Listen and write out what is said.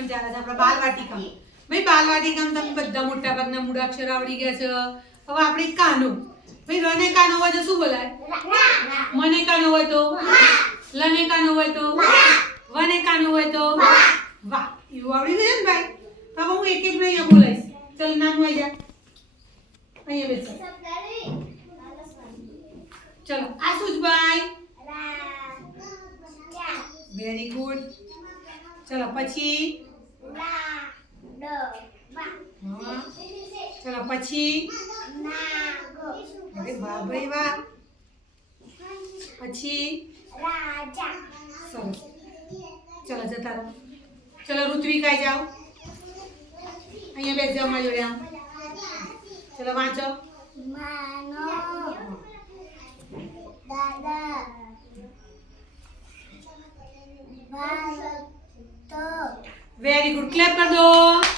Session ચાલે છે આપણા બાલવાટિકા. ભાઈ બાલવાટિકામાં તમે બધા મોટા ભાગના મૂળાક્ષર આવડી ગયા છે. હવે આપણે કાનો. ભાઈ રને કાનો હોય તો શું બોલાય? મને કાનો હોય તો લને કાનો હોય તો વને કાનો હોય તો વાહ. એવું આવડી ગયું ને ભાઈ. તો હવે હું એક એક નહીં બોલાઈશ. ચલ નાનું આવી જા. અહીંયા બેસો. ચલો આશુષભાઈ. Very good. ચલો પછી ચલો પછી અરે વાહ ભાઈ વાહ. પછી સરસ. ચલો જતા રહો. ચલો ઋત્વિકાઈ જાઓ. અહીંયા બેસજો અમારી જોડે આમ. ચલો વાંચો. Very good. ક્લેપ કર દો.